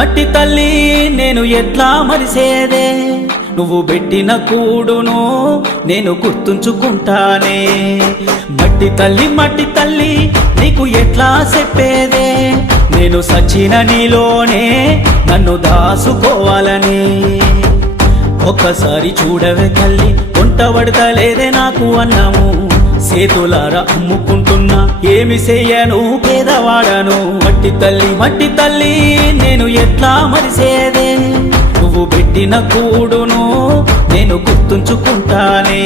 మట్టి తల్లి నేను ఎట్లా మరిసేదే, నువ్వు పెట్టిన కూడును నేను గుర్తుంచుకుంటానే. మట్టి తల్లి నీకు ఎట్లా చెప్పేదే, నేను సచిన నీలోనే నన్ను దాసుకోవాలని. ఒక్కసారి చూడవే తల్లి, వంట పడతలేదే నాకు అన్నము, చేతులారా అమ్ముకుంటున్నా ఏమి చెయ్యను పేదవాడను. మట్టి తల్లి నేను ఎట్లా మరిసేదే, నువ్వు పెట్టిన కూడును నేను గుర్తుంచుకుంటానే.